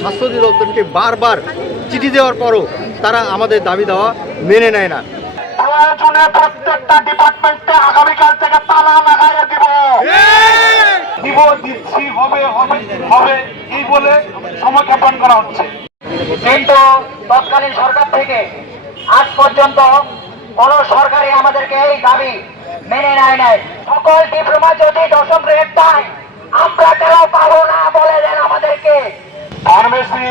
স্বাস্থ্য অধিদপ্তরকে বারবার চিঠি দেওয়ার পরও তারা আমাদের দাবি দেওয়া মেনে নেয় না। প্রয়োজনে প্রত্যেকটা ডিপার্টমেন্টে আগামীকাল থেকে তালা লাগাইয়ে দিব। দিব দিচ্ছি হবে হবে হবে এই বলে সময় করা হচ্ছে। কিন্তু তৎকালীন সরকার থেকে আজ পর্যন্ত কোন সরকারই আমাদেরকে এই দাবি মেনে নেয় নাই। সকল ডিপ্লোমা যদি দশম গ্রেড পায় আমরা কেন পাবো না বলে দেন আমাদেরকে? ফার্মেসি,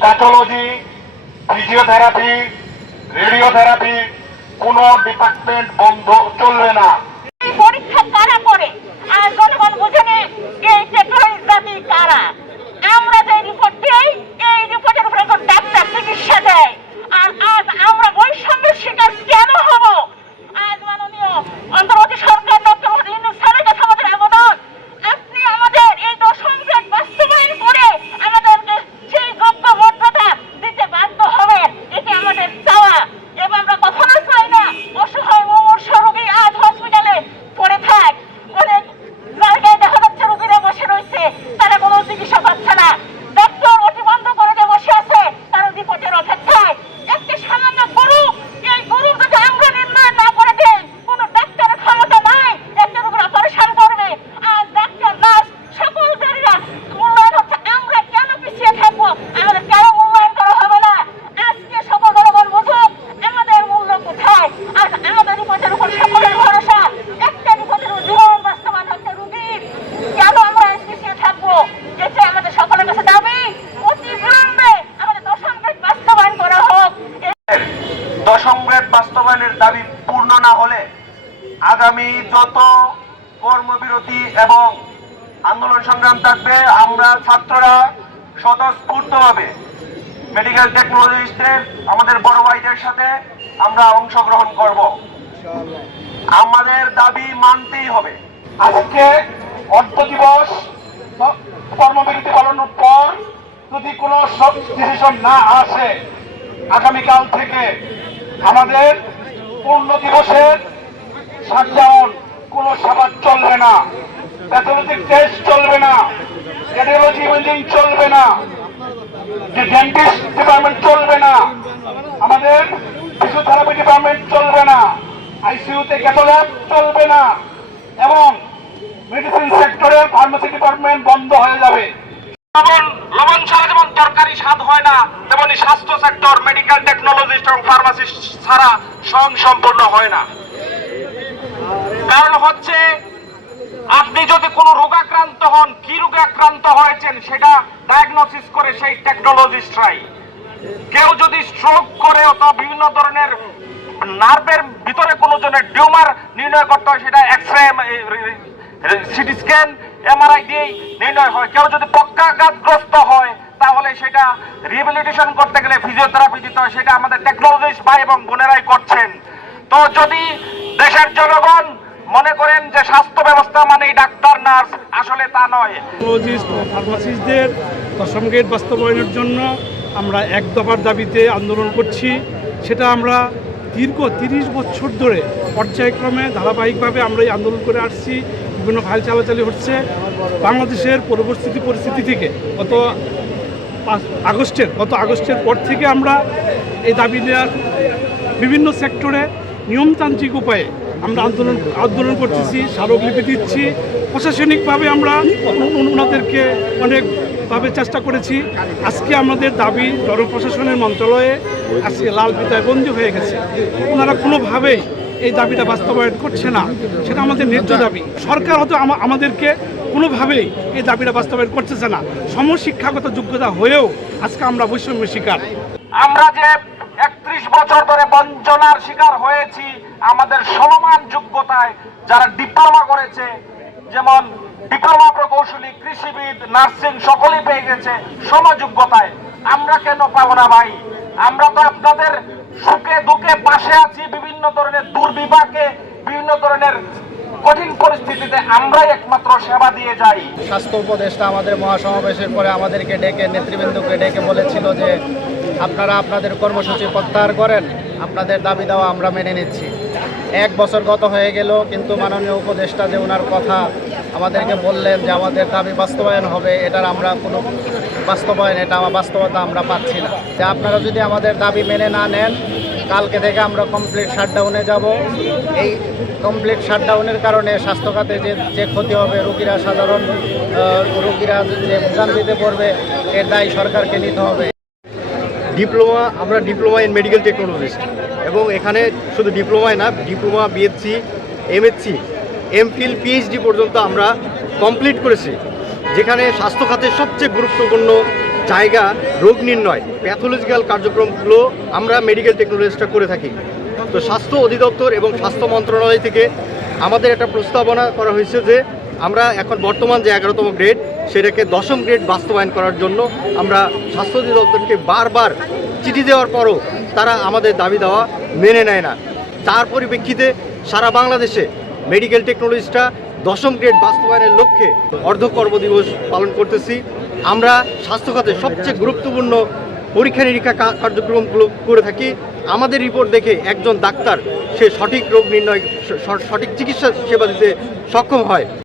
প্যাথোলজি, ফিজিওথেরাপি, রেডিওথেরাপি কোন ডিপার্টমেন্ট বন্ধ চলবে না। পরীক্ষা কারা করে? আর জনগণ বুঝেনি এই টেকনোলজি কারা আমরা যে রিপোর্ট দিই এই রিপোর্টের উপরে কোন ডাক্তার চিকিৎসা দেয় আর আজ আমরা বৈষম্যের শিকার কেন হব আজ মাননীয় অন্তর্বর্তী সরকার ডক্টর মোহাম্মদ ইউনূস স্যারের কাছে আমাদের আবেদন আপনি আমাদের এই দশম গ্রেড বাস্তবায়ন করে আমাদেরকে সেই যোগ্য মর্যাদা দিতে বাধ্য হবেন এটি আমাদের চাওয়া এবং আমরা কখনো চাই না অসহায় মুমূর্ষ রোগী আজ হসপিটালে পড়ে থাক অনেক জায়গায় দেখা যাচ্ছে রোগীরা বসে রয়েছে তারা কোনো চিকিৎসা পাচ্ছে না ডক্টর অতি বন্ধ করে দিয়ে বসে আছে তারা রিপোর্টের অপেক্ষায় একটি সামান্য গরু এই গরু যদি আমরা নির্ণয় না করে দেই কোনো ডাক্তারের ক্ষমতা নাই একটা রোগের অপারেশন করবে আর ডাক্তার নার্স সকল জায়গা মূল্যায়ন হচ্ছে আমরা কেন পিছিয়ে থাকব আমাদের কেন মূল্যায়ন করা হবে না আজকে সকল জনগণ বুঝুক আমাদের মূল্য কোথায় আর আমাদের রিপোর্টের উপর সকলের ভরসা একটা রিপোর্টের জীবন বাস্তবায়ন হচ্ছে রুগীর কেন আমরা আজ পিছিয়ে থাকব এতে আমাদের সকলের কাছে দাবি অতি বিলম্বে আমাদের দশম গ্রেড বাস্তবায়ন করা হোক দশম গ্রেড বাস্তবায়নের দাবি পূর্ণ না হলে আগামী যত কর্মবিরতি এবং আন্দোলন সংগ্রাম থাকবে, আমরা ছাত্ররা স্বতঃস্ফূর্তভাবে মেডিকেল টেকনোলজিস্টদের আমাদের বড় ভাইদের সাথে আমরা অংশগ্রহণ করব। আমাদের দাবি মানতেই হবে। আজকে অর্থ দিবস, কর্মবিরতি পালনের পর যদি কোনো সব ডিসিশন না আসে, আগামীকাল থেকে আমাদের পূর্ণ দিবসের শাটডাউন কোনো সেবা চলবে না। প্যাথোলজিক টেস্ট চলবে না রেডিওলজি ইমেজিং চলবে না ডেন্টিস্ট ডিপার্টমেন্ট চলবে না, আমাদের ফিজিওথেরাপি ডিপার্টমেন্ট চলবে না আইসিইউতে ক্যাথোল্যাব চলবে না, এবং মেডিসিন সেক্টরে ফার্মেসি ডিপার্টমেন্ট বন্ধ হয়ে যাবে। লবণ ছাড়া যেমন তরকারি স্বাদ হয় না, তেমনি স্বাস্থ্য সেক্টর মেডিকেল টেকনোলজিস্ট এবং ফার্মাসিস্ট ছাড়া স্বয়ং সম্পন্ন হয় না কারণ হচ্ছে আপনি যদি কোনো রোগাক্রান্ত হন কি রোগাক্রান্ত হয়েছেন সেটা ডায়াগনোসিস করে সেই টেকনোলজিস্টরাই কেউ যদি স্ট্রোক করে অথবা বিভিন্ন ধরনের নার্ভের ভিতরে কোনো জনের টিউমার নির্ণয় করতে হয় সেটা X ray CT scan MRI দিয়েই নির্ণয় হয় কেউ যদি পক্ষাঘাতগ্রস্ত হয় তাহলে সেটা রিহেবিলিটেশন করতে গেলে ফিজিওথেরাপি দিতে হয়, সেটা আমাদের টেকনোলজিস্ট ভাই এবং বোনেরাই করছেন। তো যদি দেশের জনগণ মনে করেন যে স্বাস্থ্য ব্যবস্থা মানেই ডাক্তার, নার্স, আসলে তা নয়। টেকনোলজিস্ট ফার্মাসিস্টদের গ্রেড বাস্তবায়নের জন্য আমরা এক দফার দাবিতে আন্দোলন করছি। সেটা আমরা দীর্ঘ তিরিশ বছর ধরে পর্যায়ক্রমে ধারাবাহিকভাবে আমরা এই আন্দোলন করে আসছি। বিভিন্ন ফাইল চালাচালি হচ্ছে। বাংলাদেশের পরবর্তী পরিস্থিতি থেকে গত আগস্টের, গত আগস্টের পর থেকে আমরা এই দাবি নেওয়ার বিভিন্ন সেক্টরে নিয়মতান্ত্রিক উপায়ে আমরা আন্দোলন আন্দোলন করতেছি, স্মারকলিপি দিচ্ছি। প্রশাসনিকভাবে আমরা ওনাদেরকে অনেকভাবে চেষ্টা করেছি। আজকে আমাদের দাবি জনপ্রশাসনের মন্ত্রণালয়ে আজকে লাল পিতায় বন্দী হয়ে গেছে। ওনারা কোনোভাবেই এই দাবিটা বাস্তবায়ন করছে না। সেটা আমাদের ন্যায্য দাবি। সরকার হয়তো আমাদেরকে কোনোভাবেই এই দাবিটা বাস্তবায়ন করতেছে না। সমশিক্ষাগত যোগ্যতা হয়েও আজকে আমরা বৈষম্য শিকার। আমরা যে একত্রিশ বছর ধরে বঞ্চনার শিকার হয়েছি, আমাদের সমমান যোগ্যতায় যারা ডিপ্লোমা করেছে, যেমন ডিপ্লোমা প্রকৌশলী, কৃষিবিদ, নার্সিং, সকলেই পেয়ে গেছে সমযোগ্যতায় আমরা কেন পাবো না ভাই? আমরা তো আপনাদের সুখে দুঃখে পাশে আছি, বিভিন্ন ধরনের দুর্বিপাকে, বিভিন্ন ধরনের কঠিন পরিস্থিতিতে আমরাই একমাত্র সেবা দিয়ে যাই। স্বাস্থ্য উপদেষ্টা আমাদের মহাসমাবেশের পরে আমাদেরকে ডেকে, নেতৃবৃন্দকে ডেকে বলেছিল যে, আপনারা আপনাদের কর্মসূচি প্রত্যাহার করেন, আপনাদের দাবি দেওয়া আমরা মেনে নিচ্ছি। এক বছর গত হয়ে গেল, কিন্তু মাননীয় উপদেষ্টা যে ওনার কথা আমাদেরকে বললেন যে আমাদের দাবি বাস্তবায়ন হবে, এটার আমরা কোনো বাস্তবায়ন, এটা বাস্তবতা আমরা পাচ্ছি না। যে আপনারা যদি আমাদের দাবি মেনে না নেন, কালকে থেকে আমরা কমপ্লিট শাটডাউনে যাব। এই কমপ্লিট শাটডাউনের কারণে স্বাস্থ্য খাতে যে যে ক্ষতি হবে, রোগীরা সাধারণ রোগীরা যে ভোগান্তিতে পড়বে, এর দায় সরকারকে নিতে হবে। ডিপ্লোমা, আমরা ডিপ্লোমা ইন মেডিকেল টেকনোলজিস্ট এবং এখানে শুধু ডিপ্লোমায় না, diploma BSc MSc MPhil PhD পর্যন্ত আমরা কমপ্লিট করেছি, যেখানে স্বাস্থ্য খাতের সবচেয়ে গুরুত্বপূর্ণ জায়গা রোগ নির্ণয় প্যাথোলজিক্যাল কার্যক্রমগুলো আমরা মেডিকেল টেকনোলজিস্টরা করে থাকি। তো স্বাস্থ্য অধিদপ্তর এবং স্বাস্থ্য মন্ত্রণালয় থেকে আমাদের একটা প্রস্তাবনা করা হয়েছে যে, আমরা এখন বর্তমান যে এগারোতম গ্রেড সেটাকে দশম গ্রেড বাস্তবায়ন করার জন্য আমরা স্বাস্থ্য অধিদপ্তরকে বারবার চিঠি দেওয়ার পরও তারা আমাদের দাবি দেওয়া মেনে নেয় না। তার পরিপ্রেক্ষিতে সারা বাংলাদেশে মেডিকেল টেকনোলজিস্টরা দশম গ্রেড বাস্তবায়নের লক্ষ্যে অর্ধ কর্মদিবস পালন করতেছি। আমরা স্বাস্থ্য খাতে সবচেয়ে গুরুত্বপূর্ণ পরীক্ষা নিরীক্ষা কার্যক্রমগুলো করে থাকি। আমাদের রিপোর্ট দেখে একজন ডাক্তার সে সঠিক রোগ নির্ণয় সঠিক চিকিৎসা সেবা দিতে সক্ষম হয়।